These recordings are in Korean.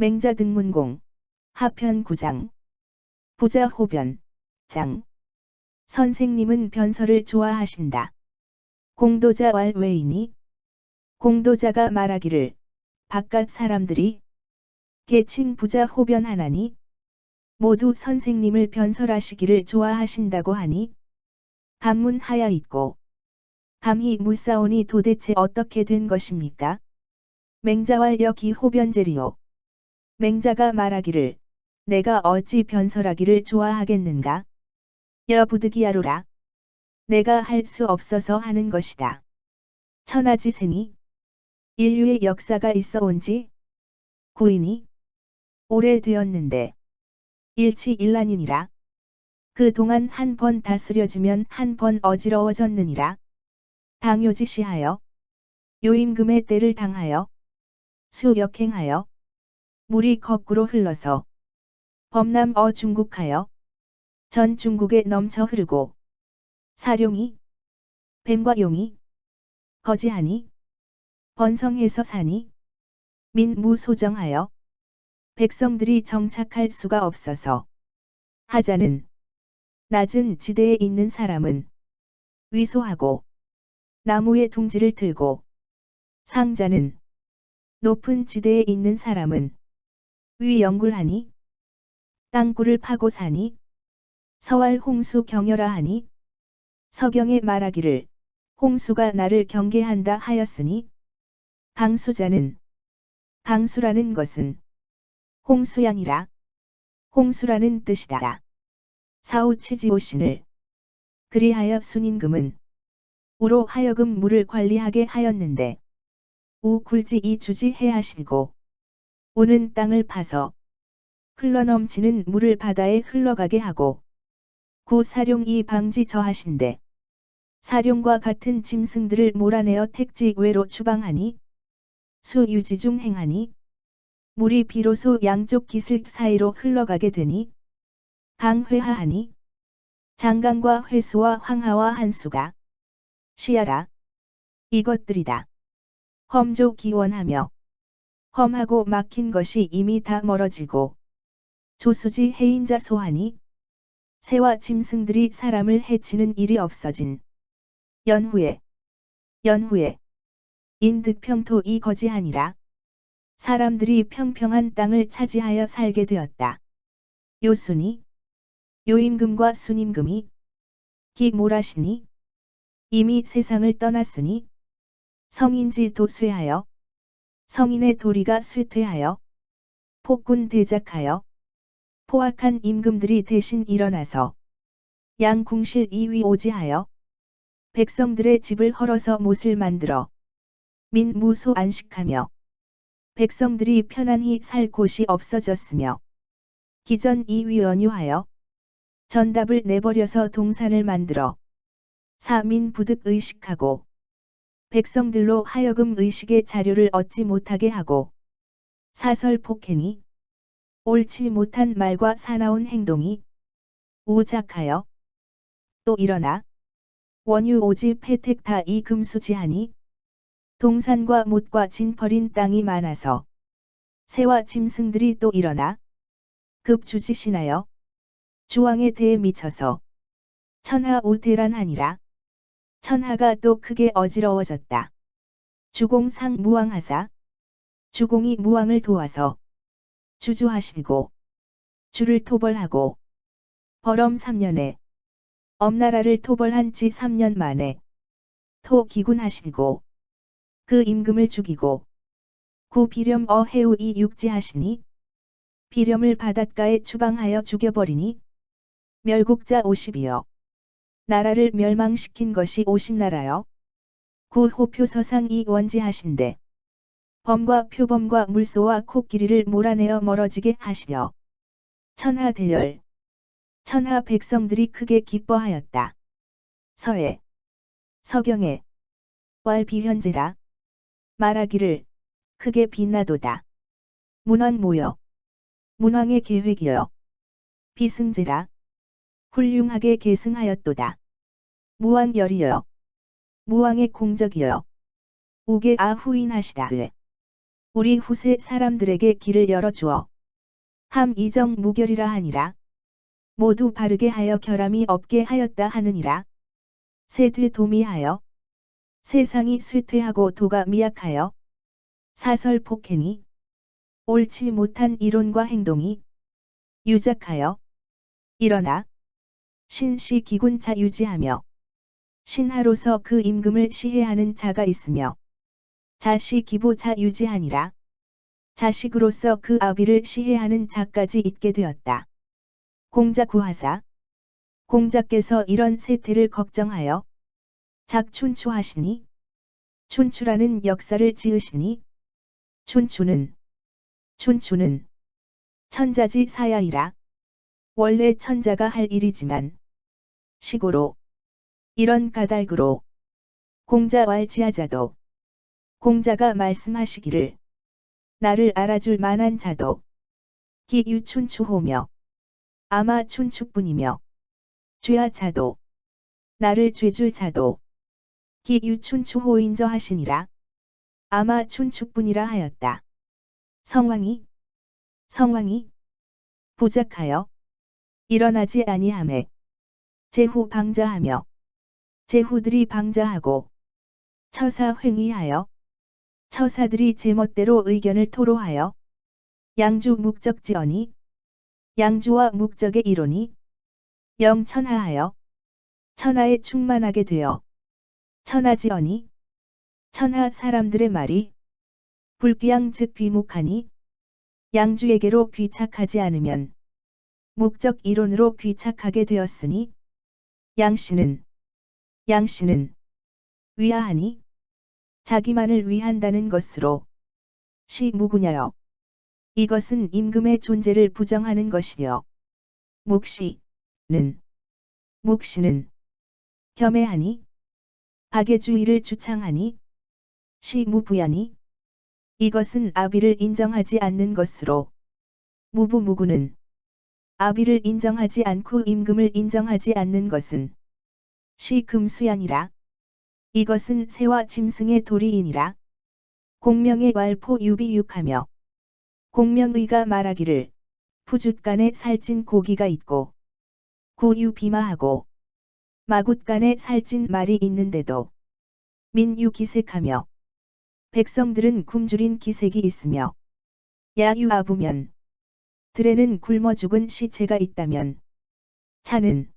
맹자등문공 하편 9장 부자 호변 장 선생님은 변설을 좋아하신다. 공도자 왈외이니 공도자가 말하기를 바깥 사람들이 계칭 부자 호변하나니 모두 선생님을 변설하시기를 좋아하신다고 하니 감문하여있고 감히 묻사오니 도대체 어떻게 된 것입니까? 맹자왈 여기 호변제리요. 맹자가 말하기를 내가 어찌 변설하기를 좋아하겠는가? 여부득이하로라. 내가 할 수 없어서 하는 것이다. 천하지생이 인류의 역사가 있어 온지 구인이 오래되었는데 일치일난이니라. 그 동안 한 번 다스려지면 한 번 어지러워졌느니라. 당요지시하여 요임금의 때를 당하여 수역행하여 물이 거꾸로 흘러서 범남어 중국하여 전 중국에 넘쳐 흐르고 사룡이 뱀과 용이 거지하니 번성해서 사니 민무소정하여 백성들이 정착할 수가 없어서 하자는 낮은 지대에 있는 사람은 위소하고 나무의 둥지를 들고 상자는 높은 지대에 있는 사람은 위영굴하니 땅굴을 파고 사니 서왈 홍수 경여라 하니 서경에 말하기를 홍수가 나를 경계한다 하였으니 강수자는 강수라는 것은 홍수양이라 홍수라는 뜻이다. 사우치지오신을 그리하여 순임금은 우로 하여금 물을 관리하게 하였는데 우 굴지 이 주지 해하시고 우는 땅을 파서 흘러넘치는 물을 바다에 흘러가게 하고 구 사룡 이 방지 저하신데 사룡과 같은 짐승들을 몰아내어 택지 외로 추방하니 수 유지 중 행하니 물이 비로소 양쪽 기슭 사이로 흘러가게 되니 강회하하니 장강과 회수와 황하와 한수가 시야라. 이것들이다. 험조 기원하며 험하고 막힌 것이 이미 다 멀어지고 조수지 해인자 소하니 새와 짐승들이 사람을 해치는 일이 없어진 연후에 인득평토 이 거지하니라. 사람들이 평평한 땅을 차지하여 살게 되었다. 요순이 요임금과 순임금이 기몰하시니 이미 세상을 떠났으니 성인지 도쇠하여 성인의 도리가 쇠퇴하여 폭군 대작하여 포악한 임금들이 대신 일어나서 양궁실 이위 오지하여 백성들의 집을 헐어서 못을 만들어 민무소 안식하며 백성들이 편안히 살 곳이 없어졌으며 기전 이위 연유하여 전답을 내버려서 동산을 만들어 사민부득 의식하고 백성들로 하여금 의식의 자료를 얻지 못하게 하고 사설폭행이 옳지 못한 말과 사나운 행동이 우작하여 또 일어나 원유 오지 폐택 다 이 금수지하니 동산과 못과 진퍼린 땅이 많아서 새와 짐승들이 또 일어나 급주지신하여 주왕에 대해 미쳐서 천하 우대란하니라. 천하가 또 크게 어지러워졌다. 주공상 무왕하사 주공이 무왕을 도와서 주주하시고 주를 토벌하고 벌엄 3년에 엄나라를 토벌한 지 3년 만에 토기군하시고 그 임금을 죽이고 구 비렴 어해우 이 육지하시니 비렴을 바닷가에 추방하여 죽여버리니 멸국자 50이여 나라를 멸망시킨 것이 50나라여 구 호표서상 이 원지하신데 범과 표범과 물소와 코끼리를 몰아내어 멀어지게 하시려 천하 대열 천하 백성들이 크게 기뻐하였다. 서해 서경에 왈비현제라 말하기를 크게 빛나도다. 문왕 모여 문왕의 계획이여 비승제라 훌륭하게 계승하였도다. 무왕열이여 무왕의 공적이여 우게 아후인하시다. 우리 후세 사람들에게 길을 열어주어 함 이정 무결이라 하니라. 모두 바르게 하여 결함이 없게 하였다 하느니라. 세퇴 도미하여 세상이 쇠퇴하고 도가 미약하여 사설 폭행이 옳지 못한 이론과 행동이 유작하여 일어나 신시 기군차 유지하며 신하로서 그 임금을 시해하는 자가 있으며 자시 기보차 유지하니라. 자식으로서 그 아비를 시해하는 자까지 있게 되었다. 공자 구하사 공자께서 이런 세태를 걱정하여 작춘추하시니 춘추라는 역사를 지으시니 춘추는 천자지 사야이라. 원래 천자가 할 일이지만 시고로 이런 까닭으로 공자 왈지하자도 공자가 말씀하시기를 나를 알아줄 만한 자도 기유춘추호며 아마 춘추뿐이며 죄아 자도 나를 죄줄 자도 기유춘추호인저 하시니라. 아마 춘추뿐이라 하였다. 성왕이 부작하여 일어나지 아니하매 제후 방자하며 제후들이 방자하고 처사 횡의하여 처사들이 제멋대로 의견을 토로하여 양주 묵적지언이 양주와 묵적의 이론이 영천하하여 천하에 충만하게 되어 천하지언이 천하 사람들의 말이 불기양 즉 귀묵하니 양주에게로 귀착하지 않으면 묵적 이론으로 귀착하게 되었으니 양씨는 위하하니 자기만을 위한다는 것으로 시무구냐여 이것은 임금의 존재를 부정하는 것이요 묵시는 겸해하니 박애주의를 주창하니 시무부야니 이것은 아비를 인정하지 않는 것으로 무부무구는 아비를 인정하지 않고 임금을 인정하지 않는 것은 시금수야니라. 이것은 새와 짐승의 도리이니라. 공명의 왈포 유비육하며 공명의가 말하기를 푸줏간에 살찐 고기가 있고 구유비마하고 마굿간에 살찐 말이 있는데도 민유기색하며 백성들은 굶주린 기색이 있으며 야유아부면 들에는 굶어 죽은 시체가 있다면 차는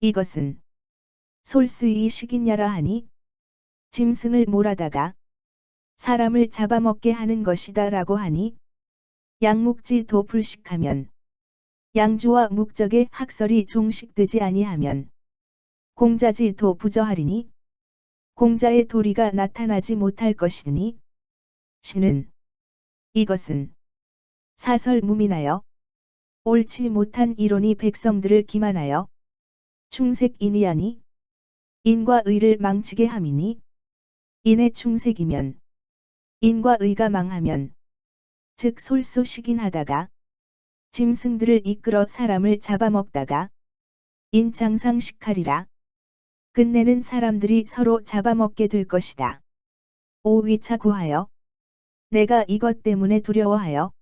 이것은 솔수이 식이냐라 하니 짐승을 몰아다가 사람을 잡아먹게 하는 것이다 라고 하니 양묵지 도 불식하면 양주와 묵적의 학설이 종식되지 아니하면 공자지 도 부저하리니 공자의 도리가 나타나지 못할 것이니 시는 이것은 사설 무민하여 옳지 못한 이론이 백성들을 기만하여 충색인이하니 인과 의를 망치게 함이니 인의 충색이면 인과 의가 망하면 즉 솔수식인하다가 짐승들을 이끌어 사람을 잡아먹다가 인장상식하리라. 끝내는 사람들이 서로 잡아먹게 될 것이다. 오위차 구하여 내가 이것 때문에 두려워하여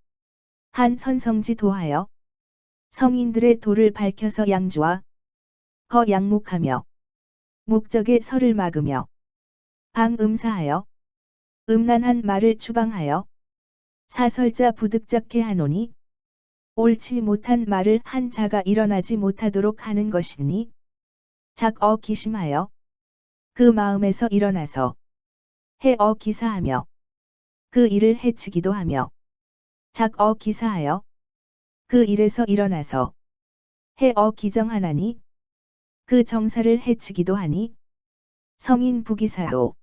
한 선성지 도하여 성인들의 도를 밝혀서 양주와 거 양묵하며 묵적의 설을 막으며 방음사하여 음란한 말을 추방하여 사설자 부득작게 하노니 옳지 못한 말을 한 자가 일어나지 못하도록 하는 것이니 작어 기심하여 그 마음에서 일어나서 해어 기사하며 그 일을 해치기도 하며 작어 기사하여 그 일에서 일어나서 해어 기정하나니 그 정사를 해치기도 하니 성인 부기사로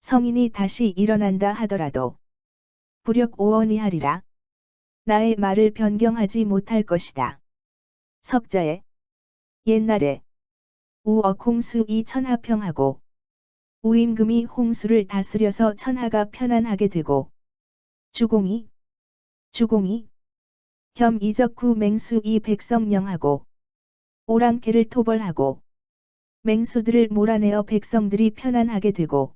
성인이 다시 일어난다 하더라도 불역오언이 하리라. 나의 말을 변경하지 못할 것이다. 석자에 옛날에 우어 홍수이 천하평하고 우임금이 홍수를 다스려서 천하가 편안하게 되고 주공이 겸 이적후 맹수이 백성령하고 오랑캐를 토벌하고 맹수들을 몰아내어 백성들이 편안하게 되고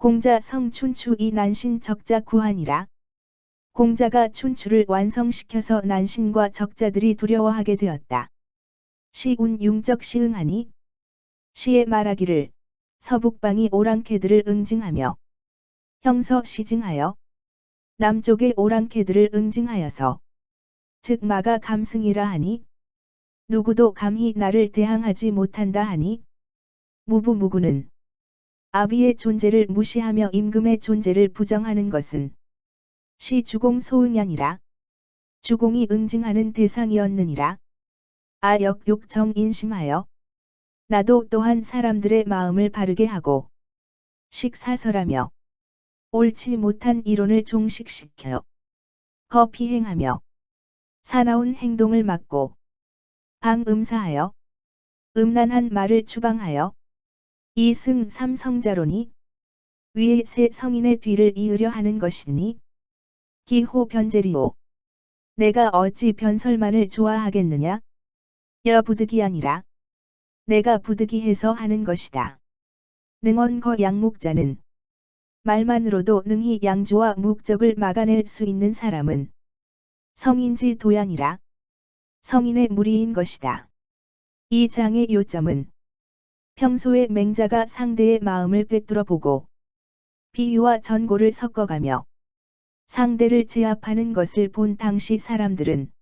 공자 성춘추 이 난신 적자 구하니라. 공자가 춘추를 완성시켜서 난신과 적자들이 두려워하게 되었다. 시운 융적 시응하니 시에 말하기를 서북방이 오랑캐들을 응징하며 형서 시징하여 남쪽의 오랑캐들을 응징하여서 즉 마가 감승이라 하니 누구도 감히 나를 대항하지 못한다 하니 무부무구는 아비의 존재를 무시하며 임금의 존재를 부정하는 것은 시 주공 소응연이라. 주공이 응징하는 대상이었느니라. 아역욕 정인심하여 나도 또한 사람들의 마음을 바르게 하고 식사설하며 옳지 못한 이론을 종식시켜 거피행하며 사나운 행동을 막고 방음사하여 음란한 말을 추방하여 이승 삼성자로니 위의 세 성인의 뒤를 이으려 하는 것이니 기호 변제리오. 내가 어찌 변설만을 좋아하겠느냐? 여부득이 아니라 내가 부득이해서 하는 것이다. 능언거 양목자는 말만으로도 능히 양조와 목적을 막아낼 수 있는 사람은 성인지 도양이라. 성인의 무리인 것이다. 이 장의 요점은 평소에 맹자가 상대의 마음을 꿰뚫어 보고 비유와 전고를 섞어가며 상대를 제압하는 것을 본 당시 사람들은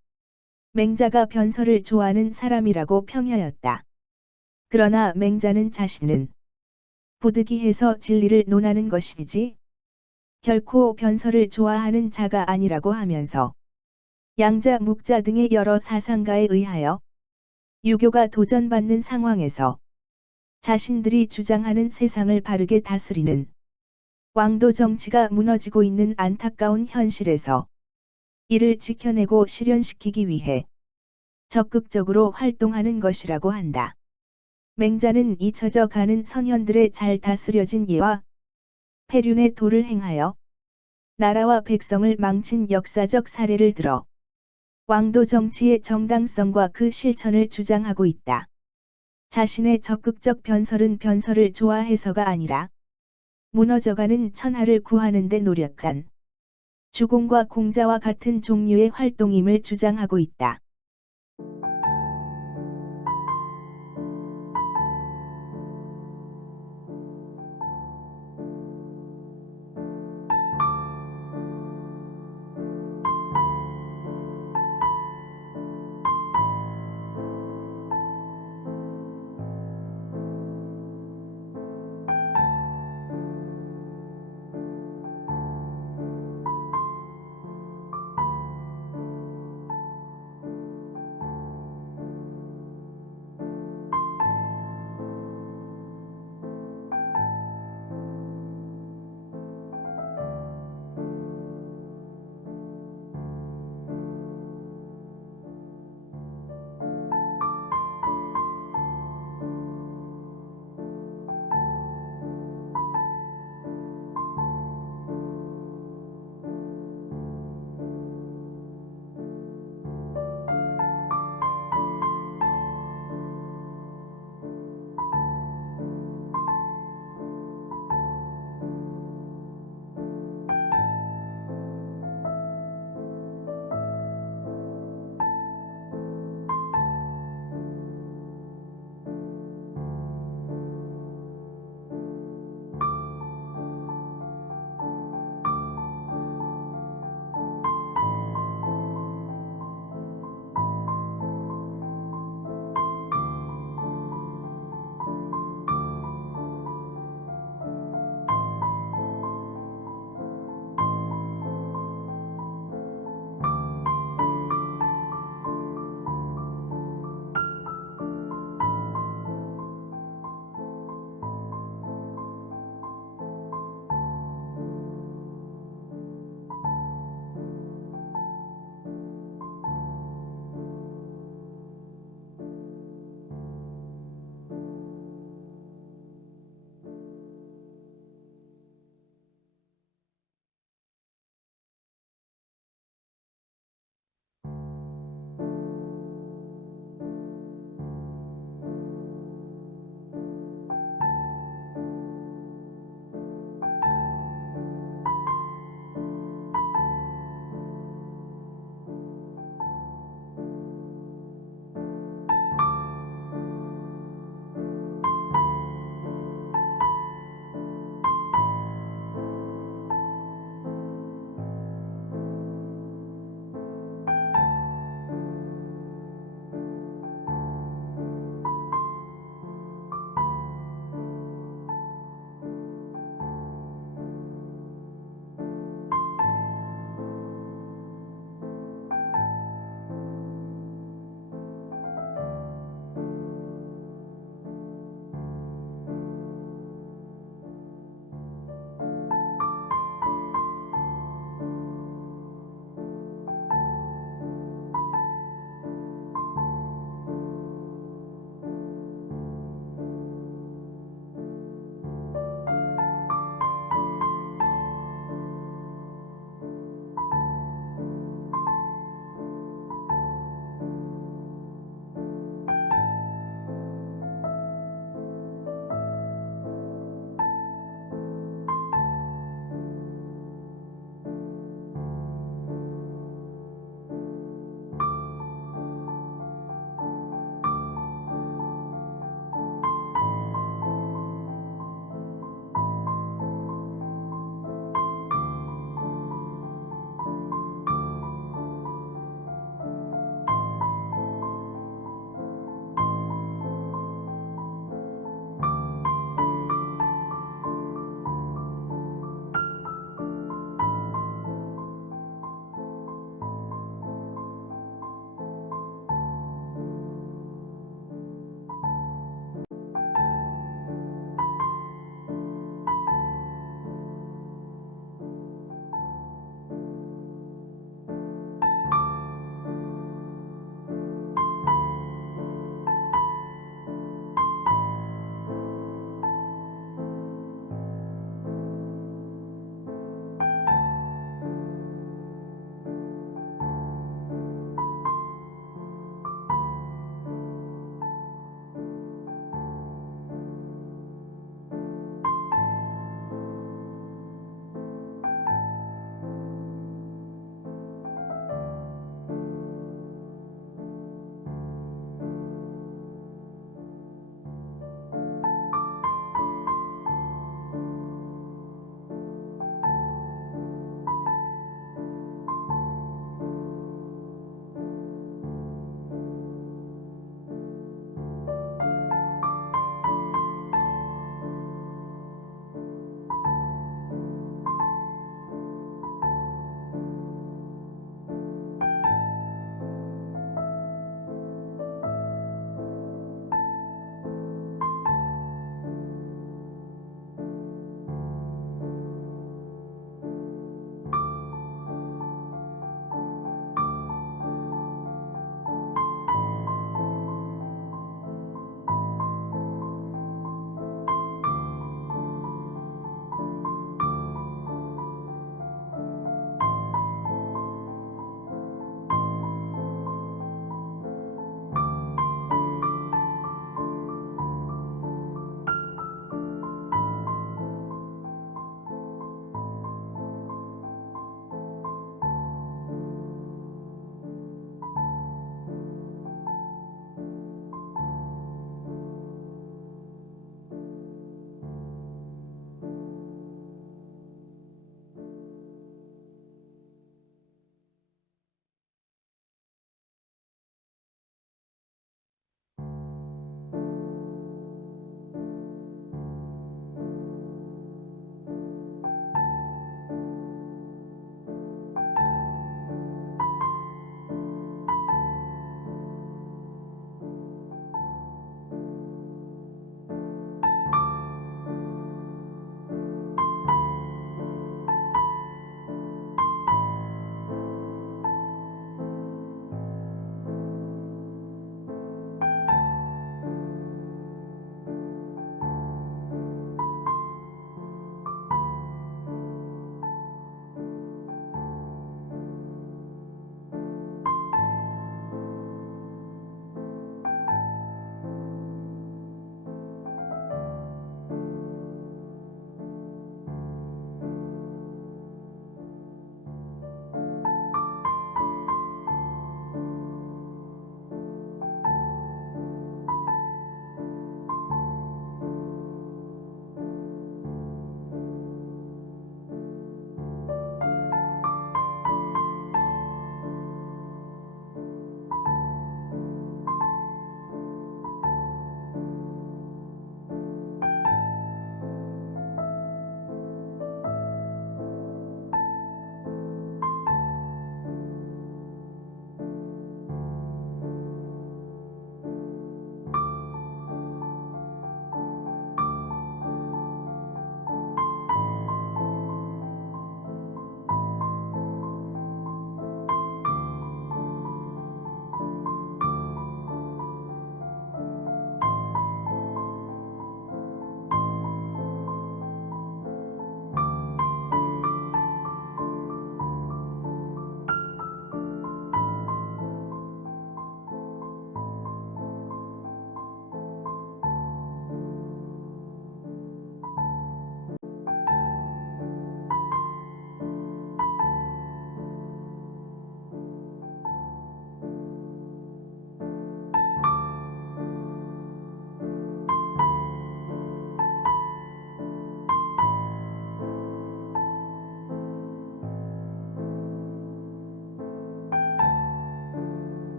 맹자가 변설을 좋아하는 사람이라고 평하였다. 그러나 맹자는 자신은 부득이해서 진리를 논하는 것이지 결코 변설을 좋아하는 자가 아니라고 하면서 양자 묵자 등의 여러 사상가에 의하여 유교가 도전받는 상황에서 자신들이 주장하는 세상을 바르게 다스리는 왕도 정치가 무너지고 있는 안타까운 현실에서 이를 지켜내고 실현시키기 위해 적극적으로 활동하는 것이라고 한다. 맹자는 잊혀져 가는 선현들의 잘 다스려진 예와 폐륜의 도를 행하여 나라와 백성을 망친 역사적 사례를 들어 왕도 정치의 정당성과 그 실천을 주장하고 있다. 자신의 적극적 변설은 변설을 좋아해서가 아니라 무너져가는 천하를 구하는 데 노력한 주공과 공자와 같은 종류의 활동임을 주장하고 있다.